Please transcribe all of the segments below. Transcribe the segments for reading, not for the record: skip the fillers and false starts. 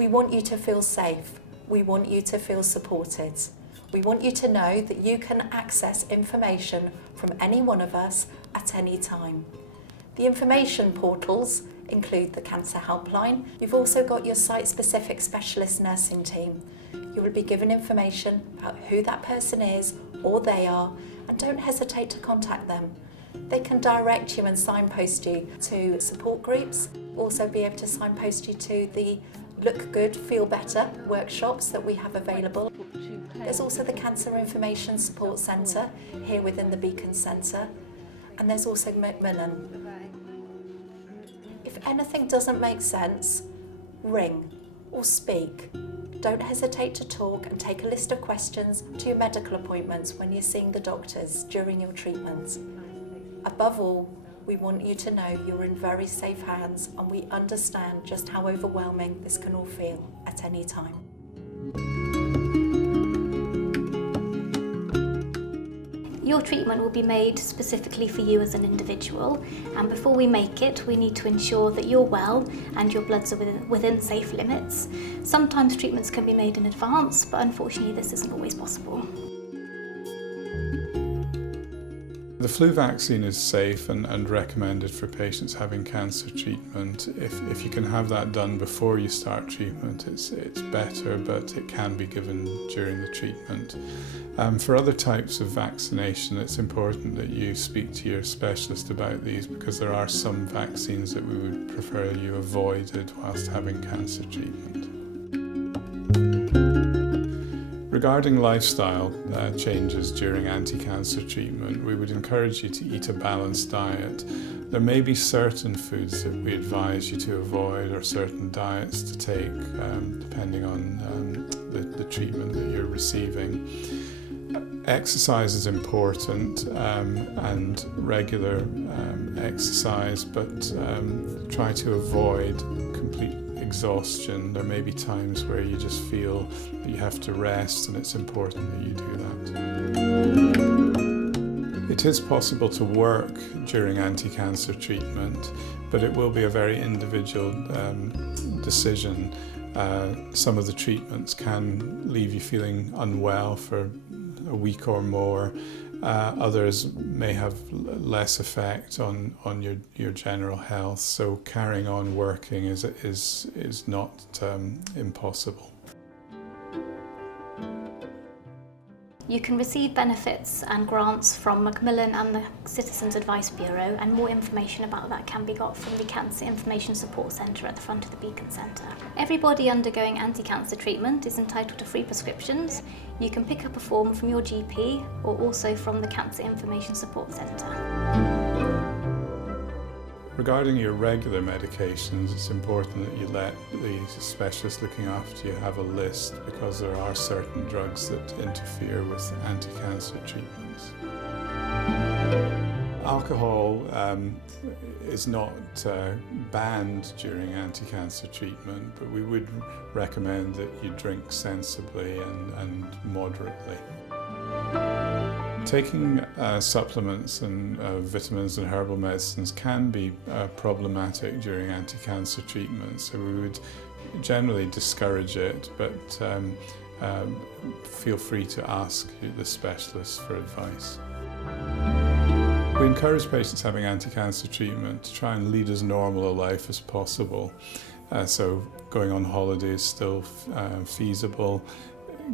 We want you to feel safe. We want you to feel supported. We want you to know that you can access information from any one of us at any time. The information portals include the Cancer Helpline. You've also got your site-specific specialist nursing team. You will be given information about who that person is or they are, and don't hesitate to contact them. They can direct you and signpost you to support groups, also be able to signpost you to the Look Good, Feel Better workshops that we have available. There's also the Cancer Information Support Centre here within the Beacon Centre, and there's also Macmillan. If anything doesn't make sense, ring or speak. Don't hesitate to talk and take a list of questions to your medical appointments when you're seeing the doctors during your treatment. Above all, we want you to know you're in very safe hands, and we understand just how overwhelming this can all feel at any time. Your treatment will be made specifically for you as an individual, and before we make it, we need to ensure that you're well and your bloods are within safe limits. Sometimes treatments can be made in advance, but unfortunately this isn't always possible. The flu vaccine is safe and recommended for patients having cancer treatment. If you can have that done before you start treatment, it's better, but it can be given during the treatment. For other types of vaccination, it's important that you speak to your specialist about these, because there are some vaccines that we would prefer you avoided whilst having cancer treatment. Regarding lifestyle changes during anti-cancer treatment, we would encourage you to eat a balanced diet. There may be certain foods that we advise you to avoid, or certain diets to take, depending on the treatment that you're receiving. Exercise is important, and regular exercise, but try to avoid complete exhaustion. There may be times where you just feel that you have to rest, and it's important that you do that. It is possible to work during anti-cancer treatment, but it will be a very individual decision. Some of the treatments can leave you feeling unwell for a week or more. Others may have less effect on your general health, so carrying on working is not impossible. You can receive benefits and grants from Macmillan and the Citizens Advice Bureau, and more information about that can be got from the Cancer Information Support Centre at the front of the Beacon Centre. Everybody undergoing anti-cancer treatment is entitled to free prescriptions. You can pick up a form from your GP or also from the Cancer Information Support Centre. Regarding your regular medications, it's important that you let the specialist looking after you have a list, because there are certain drugs that interfere with anti-cancer treatments. Alcohol is not banned during anti-cancer treatment, but we would recommend that you drink sensibly and moderately. Taking supplements and vitamins and herbal medicines can be problematic during anti-cancer treatment, so we would generally discourage it, but feel free to ask the specialist for advice. We encourage patients having anti-cancer treatment to try and lead as normal a life as possible. So going on holiday is still feasible,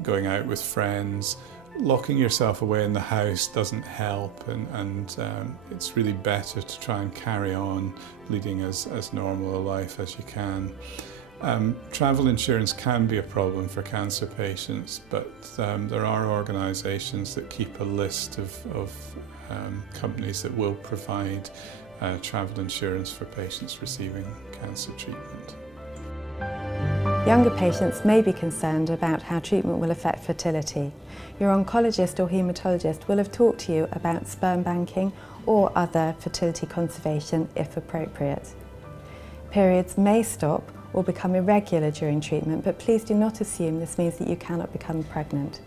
going out with friends. Locking yourself away in the house doesn't help, and it's really better to try and carry on leading as normal a life as you can. Travel insurance can be a problem for cancer patients, but there are organisations that keep a list of companies that will provide travel insurance for patients receiving cancer treatment. Younger patients may be concerned about how treatment will affect fertility. Your oncologist or haematologist will have talked to you about sperm banking or other fertility conservation if appropriate. Periods may stop or become irregular during treatment, but please do not assume this means that you cannot become pregnant.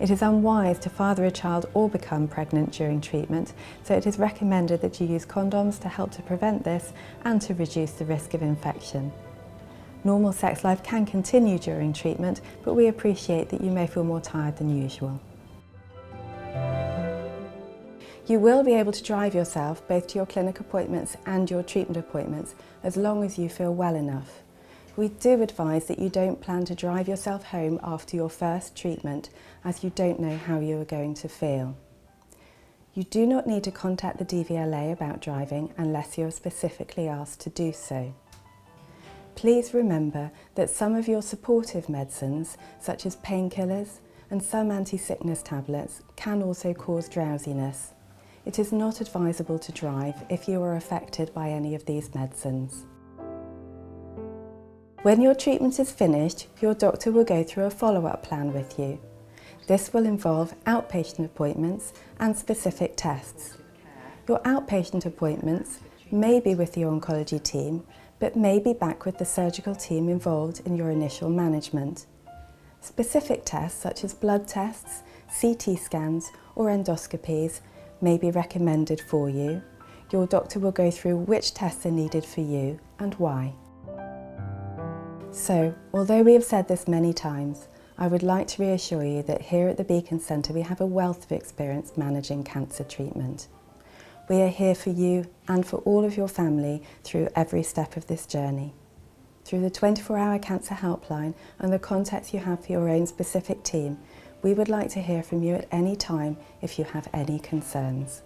It is unwise to father a child or become pregnant during treatment, so it is recommended that you use condoms to help to prevent this and to reduce the risk of infection. Normal sex life can continue during treatment, but we appreciate that you may feel more tired than usual. You will be able to drive yourself both to your clinic appointments and your treatment appointments as long as you feel well enough. We do advise that you don't plan to drive yourself home after your first treatment, as you don't know how you are going to feel. You do not need to contact the DVLA about driving unless you are specifically asked to do so. Please remember that some of your supportive medicines, such as painkillers and some anti-sickness tablets, can also cause drowsiness. It is not advisable to drive if you are affected by any of these medicines. When your treatment is finished, your doctor will go through a follow-up plan with you. This will involve outpatient appointments and specific tests. Your outpatient appointments may be with the oncology team, but may be back with the surgical team involved in your initial management. Specific tests such as blood tests, CT scans or endoscopies may be recommended for you. Your doctor will go through which tests are needed for you and why. So, although we have said this many times, I would like to reassure you that here at the Beacon Centre we have a wealth of experience managing cancer treatment. We are here for you and for all of your family through every step of this journey. Through the 24-hour cancer helpline and the contacts you have for your own specific team, we would like to hear from you at any time if you have any concerns.